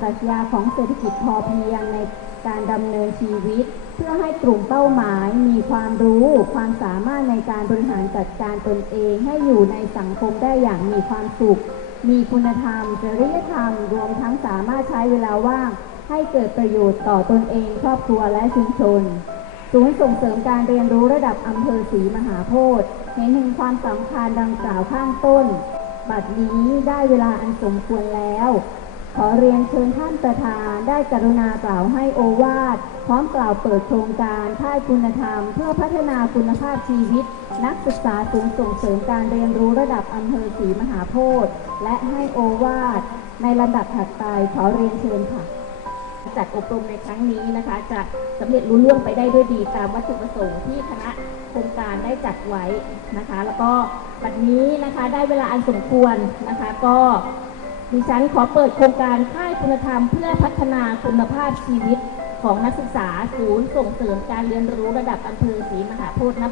ปรัชญาของเศรษฐกิจพอเพียงในการดำเนินชีวิต เพื่อให้กลุ่มเป้าหมายมีความรู้ ความสามารถในการบริหารจัดการตนเอง ให้อยู่ในสังคมได้อย่างมีความสุข มีคุณธรรม จริยธรรม รวมทั้งสามารถใช้เวลาว่าง ให้เกิดประโยชน์ต่อตนเอง ครอบครัวและชุมชนศูนย์ส่งเสริมการเรียนรู้ระดับอำเภอศรีมหาโพธิ์เห็นถึงความสำคัญดังกล่าวข้างต้น บัดนี้ได้เวลาอันสมควรแล้ว ขอเรียนเชิญท่านประธานได้กรุณากล่าวให้โอวาทพร้อมกล่าวเปิดโครงการค่ายคุณธรรม เพื่อพัฒนาคุณภาพชีวิต นักศึกษาศูนย์ส่งเสริมการเรียนรู้ระดับอำเภอศรีมหาโพธิ์และให้โอวาทในลำดับถัดไปขอเรียนเชิญค่ะ จัดอบรมในครั้งนี้นะคะ จะสำเร็จรุ่ล่วงไปได้ด้วยดีตามวัตถุประสงค์ที่คณะโครงการได้จัดไว้นะคะ แล้วก็บัดนี้นะคะได้เวลาอันสมควรนะคะก็ ดิฉันขอเปิดโครงการค่ายคุณธรรมเพื่อพัฒนาคุณภาพชีวิตของนักศึกษาศูนย์ส่งเสริมการเรียนรู้ระดับอำเภอศรีมหาโพธิ์นะ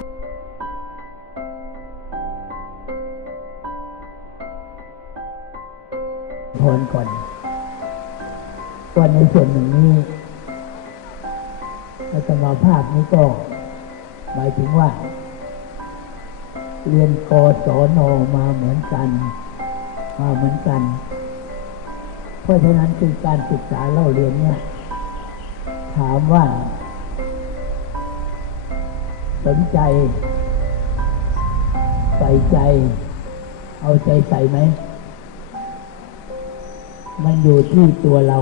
พรก่อนวันในส่วนหนึ่งนี้อาตมาภาพนี้ก็ หมายถึงว่า เรียนกศนมาเหมือนกัน มาเหมือนกัน เพราะฉะนั้นคือการศึกษาเล่าเรียนเนี่ย ถามว่า สนใจใส่ใจ เอาใจใส่ไหม มันอยู่ที่ตัวเรา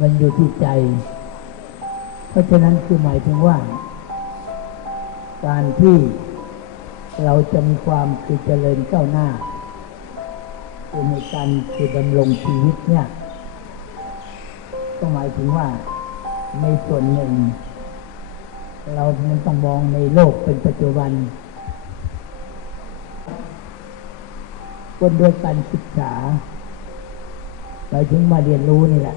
มันอยู่ที่ใจ เพราะฉะนั้นคือหมายถึงว่า การที่เราจะมีความคือเจริญก้าวหน้า คือในการคือดำรงชีวิตเนี่ย ก็หมายถึงว่าในส่วนหนึ่ง เรามันต้องมองในโลกเป็นปัจจุบันคนด้วยการศึกษาหมายถึงมาเรียนรู้นี่แหละ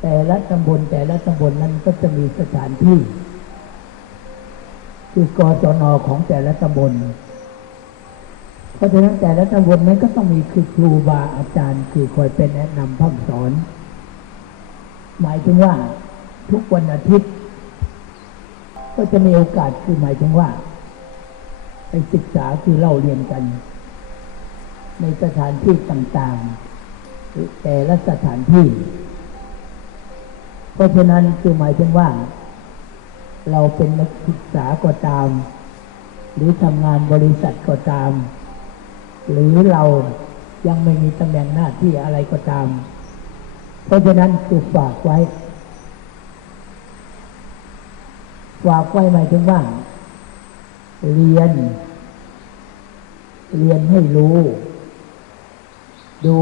แต่ละตำบลแต่ละตำบลนั้นก็จะมีสถานที่ คือกศนอของแต่ละตำบล เพราะฉะนั้นแต่ละตำบลนั้นก็ต้องมีคือครูบาอาจารย์ คือคอยเป็นแนะนำพัฒสอน หมายถึงว่าทุกวันอาทิตย์ ก็จะมีโอกาสคือหมายถึงว่า ไปศึกษาคือเล่าเรียนกัน ในสถานที่ต่างๆ แต่ละสถานที่ เพราะฉะนั้นคือหมายถึงว่า เราเป็นนักศึกษาก็ตาม หรือทำงานบริษัทก็ตาม หรือเรายังไม่มีตำแหน่งหน้าที่อะไรก็ตาม เพราะฉะนั้นคือฝากไว้ ฝากไว้หมายถึงว่า เรียน เรียนให้รู้ ดู